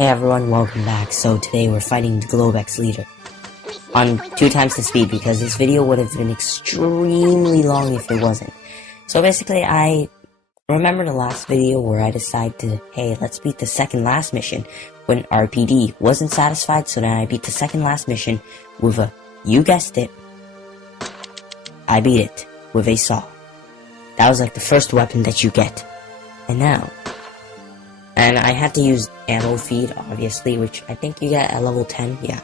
Hey everyone, welcome back. So today we're fighting the Globex leader on 2 times the speed because this video would have been extremely long if it wasn't. So basically I remember the last video where I decided to, hey, let's beat the second last mission when RPD wasn't satisfied, so then I beat the second last mission with a, you guessed it, I beat it with a saw. That was like the first weapon that you get. And I had to use ammo feed, obviously, which I think you get at level 10, yeah.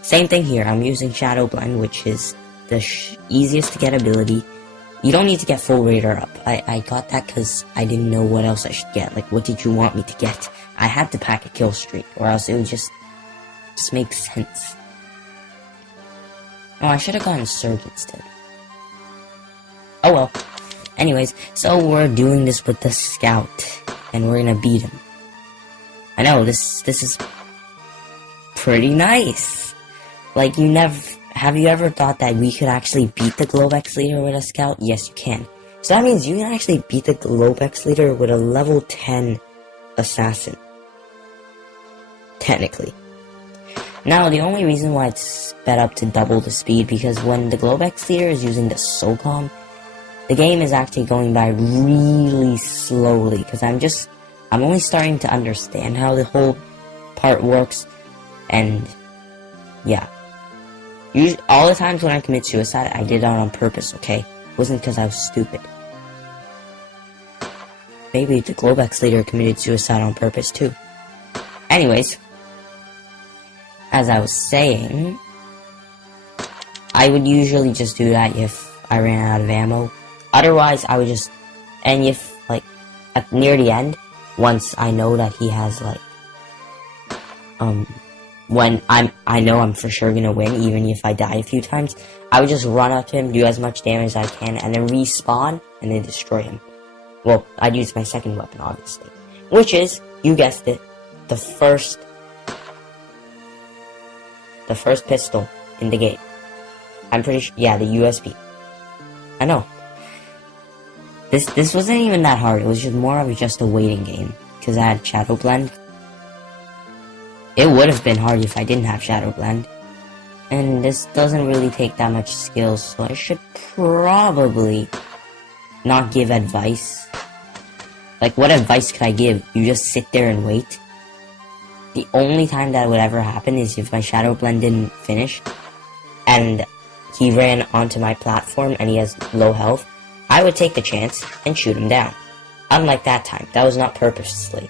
Same thing here, I'm using Shadow Blend, which is the easiest to get ability. You don't need to get full radar up. I got that because I didn't know what else I should get. Like, what did you want me to get? I had to pack a kill streak, or else it would just make sense. Oh, I should have gotten Surge instead. Oh well. Anyways, so we're doing this with the Scout, and we're gonna beat him. I know, this is pretty nice. Like, have you ever thought that we could actually beat the Globex leader with a Scout? Yes, you can. So that means you can actually beat the Globex leader with a level 10 assassin. Technically. Now, the only reason why it's sped up to double the speed, because when the Globex leader is using the SOCOM, the game is actually going by really slowly, because I'm only starting to understand how the whole part works, and yeah. All the times when I commit suicide, I did that on purpose, okay? It wasn't because I was stupid. Maybe the Globex leader committed suicide on purpose too. Anyways, as I was saying, I would usually just do that if I ran out of ammo. Otherwise, I would just, and if, like, near the end, once I know that he has, like, when I know I'm for sure gonna win, even if I die a few times, I would just run up to him, do as much damage as I can, and then respawn, and then destroy him. Well, I'd use my second weapon, obviously. Which is, you guessed it, the first pistol in the game. I'm pretty sure, yeah, the USB. I know. This wasn't even that hard, it was just more of just a waiting game, because I had Shadow Blend. It would have been hard if I didn't have Shadow Blend. And this doesn't really take that much skill, so I should probably not give advice. Like, what advice could I give? You just sit there and wait? The only time that would ever happen is if my Shadow Blend didn't finish, and he ran onto my platform and he has low health, I would take the chance and shoot him down. Unlike that time, that was not purposely.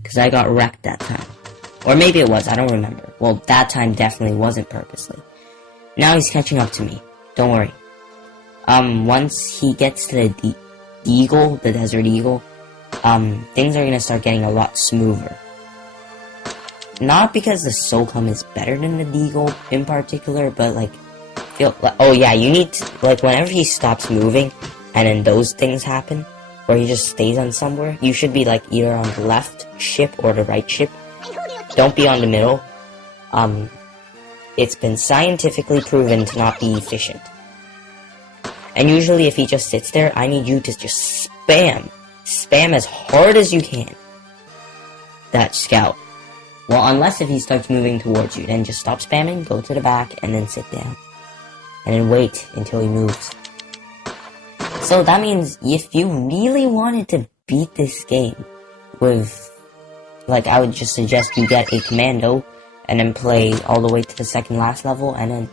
Because I got wrecked that time. Or maybe it was, I don't remember. Well, that time definitely wasn't purposely. Now he's catching up to me. Don't worry. Once he gets to the Eagle, the Desert Eagle, things are gonna start getting a lot smoother. Not because the SOCOM is better than the Deagle in particular, but like, oh yeah, you need to, like, whenever he stops moving, and then those things happen, where he just stays on somewhere, you should be like either on the left ship or the right ship. Don't be on the middle. It's been scientifically proven to not be efficient. And usually if he just sits there, I need you to just spam as hard as you can that Scout. Well, unless if he starts moving towards you, then just stop spamming, go to the back, and then sit down. And then wait until he moves. So that means if you really wanted to beat this game with, like, I would just suggest you get a commando and then play all the way to the second last level and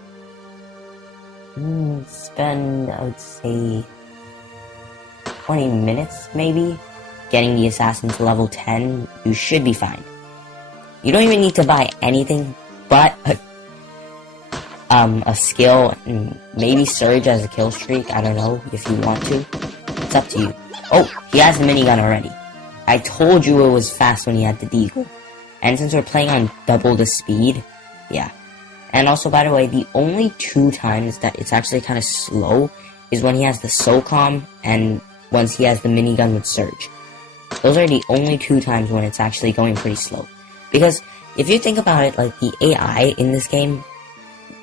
then spend, I would say, 20 minutes maybe getting the assassin to level 10. You should be fine. You don't even need to buy anything but a skill, and maybe Surge as a kill streak, I don't know, if you want to. It's up to you. Oh, he has the minigun already. I told you it was fast when he had the Deagle. And since we're playing on double the speed, yeah. And also, by the way, the only 2 times that it's actually kind of slow is when he has the SOCOM and once he has the minigun with Surge. Those are the only 2 times when it's actually going pretty slow. Because if you think about it, like, the AI in this game,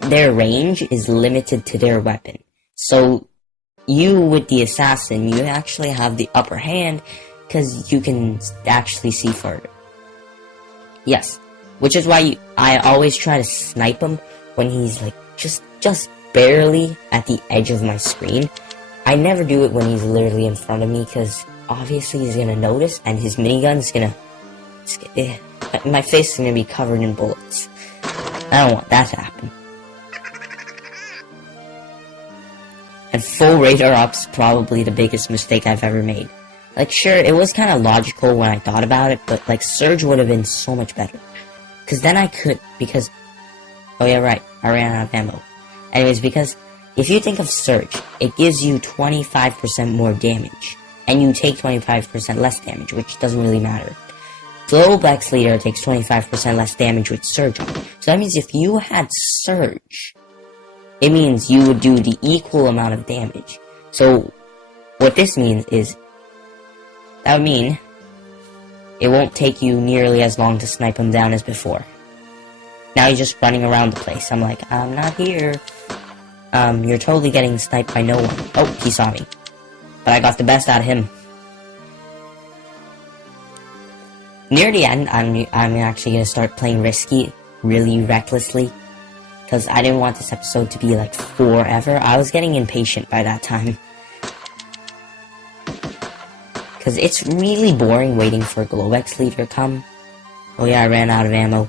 their range is limited to their weapon. So, you with the assassin, you actually have the upper hand, because you can actually see further. Yes. Which is why I always try to snipe him when he's like just barely at the edge of my screen. I never do it when he's literally in front of me, because obviously he's gonna notice and his minigun's gonna... my face is gonna be covered in bullets. I don't want that to happen. And full radar up's probably the biggest mistake I've ever made. Like, sure, it was kind of logical when I thought about it, but like Surge would have been so much better. Because then I could, because... oh yeah, right, I ran out of ammo. Anyways, because if you think of Surge, it gives you 25% more damage. And you take 25% less damage, which doesn't really matter. Globex Leader takes 25% less damage with Surge on. So that means if you had Surge, it means you would do the equal amount of damage. So, what this means is, that would mean it won't take you nearly as long to snipe him down as before. Now he's just running around the place. I'm like, I'm not here. You're totally getting sniped by no one. Oh, he saw me. But I got the best out of him. Near the end, I'm actually gonna start playing risky, really recklessly. Because I didn't want this episode to be like forever. I was getting impatient by that time. Because it's really boring waiting for Globex Leader to come. Oh yeah, I ran out of ammo.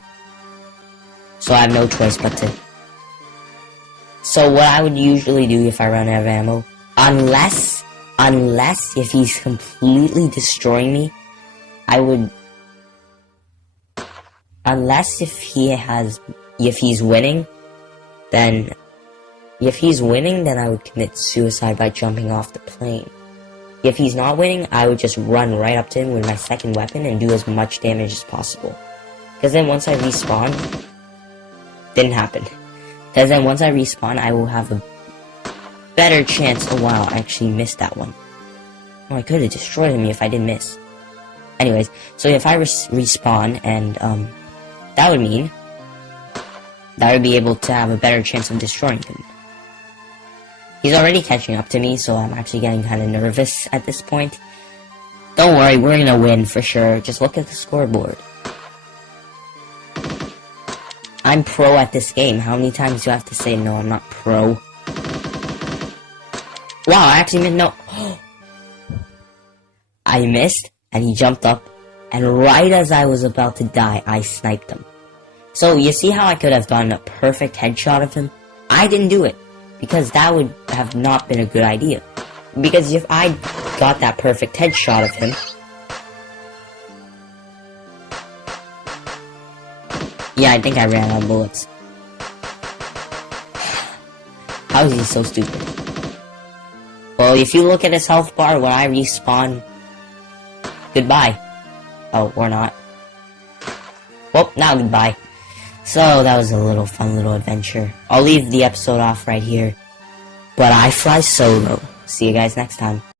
So I have no choice but to... So what I would usually do if I run out of ammo, unless if he's completely destroying me, I would... unless if he's winning, then... if he's winning, then I would commit suicide by jumping off the plane. If he's not winning, I would just run right up to him with my second weapon and do as much damage as possible. Because then once I respawn... didn't happen. Because then once I respawn, I will have a better chance... oh wow, I actually missed that one. Oh, I could have destroyed him if I didn't miss. Anyways, so if I respawn, and that would mean that I would be able to have a better chance of destroying him. He's already catching up to me, so I'm actually getting kind of nervous at this point. Don't worry, we're gonna win for sure. Just look at the scoreboard. I'm pro at this game. How many times do I have to say no, I'm not pro? Wow, I actually meant no. I missed, and he jumped up, and right as I was about to die, I sniped him. So, you see how I could have gotten a perfect headshot of him? I didn't do it, because that would have not been a good idea. Because if I got that perfect headshot of him... yeah, I think I ran out of bullets. How is he so stupid? Well, if you look at his health bar when I respawn... goodbye. Oh, or not. Well, now goodbye. So, that was a fun little adventure. I'll leave the episode off right here. But I fly solo. See you guys next time.